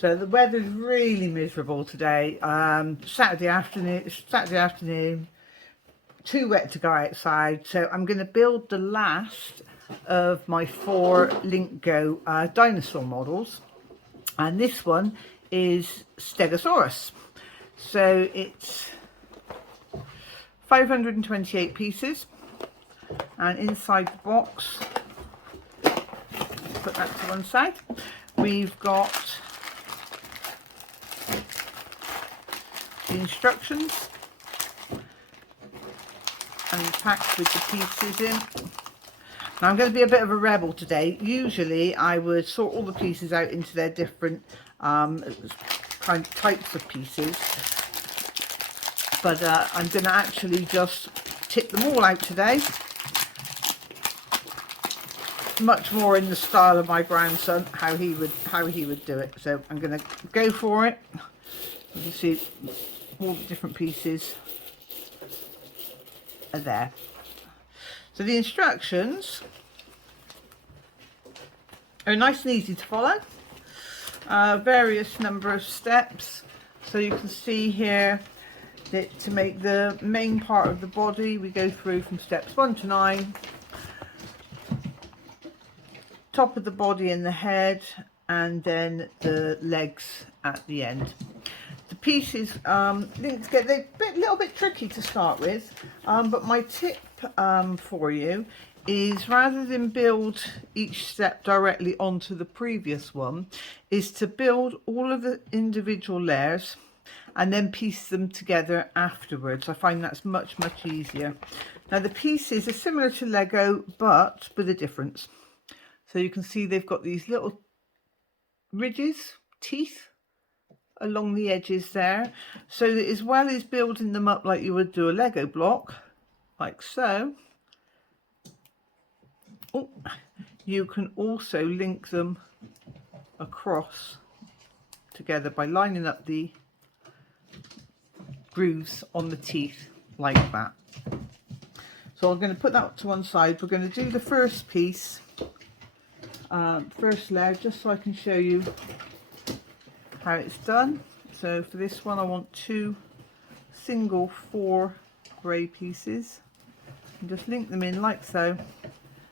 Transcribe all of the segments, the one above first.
So the weather's really miserable today. Saturday afternoon, too wet to go outside. So I'm going to build the last of my 4 Linkgo dinosaur models, and this one is Stegosaurus. So it's 528 pieces, and inside the box, put that to one side, we've got the instructions and packed with the pieces in. Now I'm going to be a bit of a rebel today. Usually I would sort all the pieces out into their different kind of types of pieces, but I'm going to actually just tip them all out today, much more in the style of my grandson, how he would do it. So I'm going to go for it. You can see all the different pieces are there. So the instructions are nice and easy to follow. Various number of steps. So you can see here that to make the main part of the body, we go through from steps 1 to 9. Top of the body and the head, and then the legs at the end. The pieces they're a little bit tricky to start with, but my tip for you is, rather than build each step directly onto the previous one, is to build all of the individual layers and then piece them together afterwards. I find that's much easier. Now the pieces are similar to Lego, but with a difference. So you can see they've got these little ridges, teeth along the edges there, so that as well as building them up like you would do a Lego block, like so, you can also link them across together by lining up the grooves on the teeth like that. So I'm going to put that to one side. We're going to do the first piece, first layer, just so I can show you how it's done. So for this one I want 2 single 4 grey pieces and just link them in like so.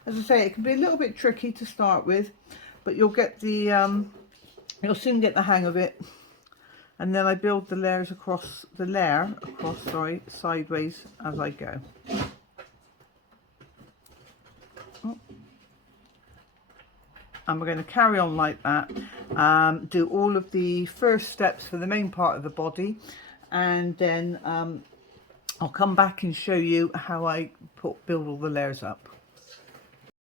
As I say, it can be a little bit tricky to start with, but you'll get the you'll soon get the hang of it. And then I build the layers across sideways as I go. And we're going to carry on like that, do all of the first steps for the main part of the body, and then I'll come back and show you how I build all the layers up.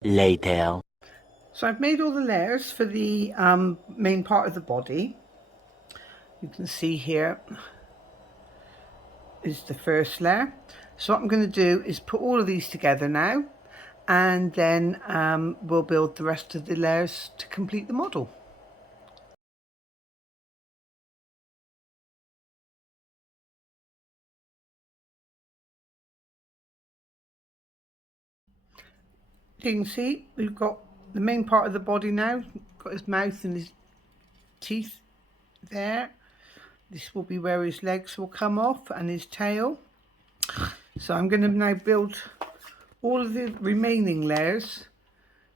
Later. So I've made all the layers for the main part of the body. You can see here is the first layer. So what I'm going to do is put all of these together now, and then we'll build the rest of the layers to complete the model. You can see we've got the main part of the body now, got his mouth and his teeth there. This will be where his legs will come off and his tail. So I'm going to now build all of the remaining layers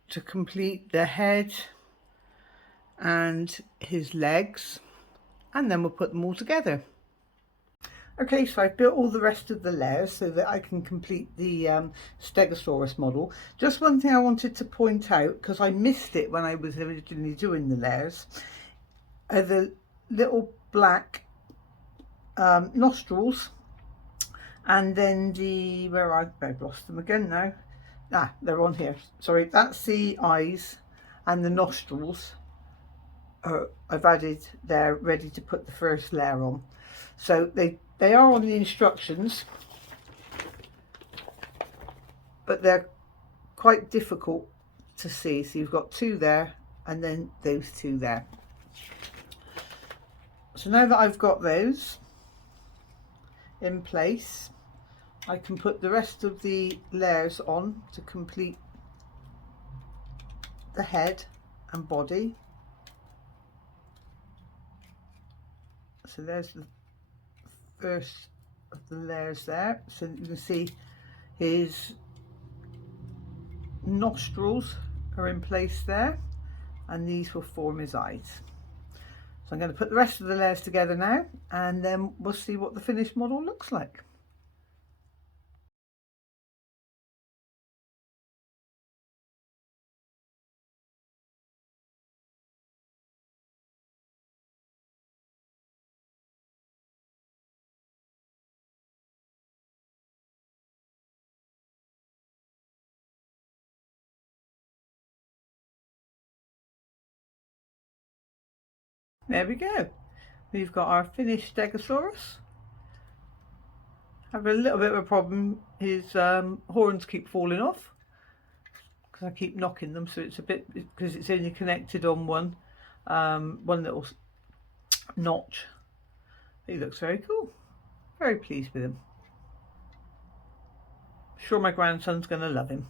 to complete the head and his legs, and then we'll put them all together. Okay, so I've built all the rest of the layers so that I can complete the Stegosaurus model. Just one thing I wanted to point out, because I missed it when I was originally doing the layers, are the little black nostrils, and then I've lost them again now. They're on here, sorry. That's the eyes, and the nostrils I've added there, ready to put the first layer on. So they are on the instructions, but they're quite difficult to see. So you've got 2 there, and then those 2 there. So now that I've got those in place, I can put the rest of the layers on to complete the head and body. So there's the first of the layers there. So you can see his nostrils are in place there, and these will form his eyes. So I'm going to put the rest of the layers together now, and then we'll see what the finished model looks like. There we go. We've got our finished Stegosaurus. Have a little bit of a problem. His horns keep falling off because I keep knocking them, so it's a bit, because it's only connected on one little notch. He looks very cool. Very pleased with him. Sure my grandson's going to love him.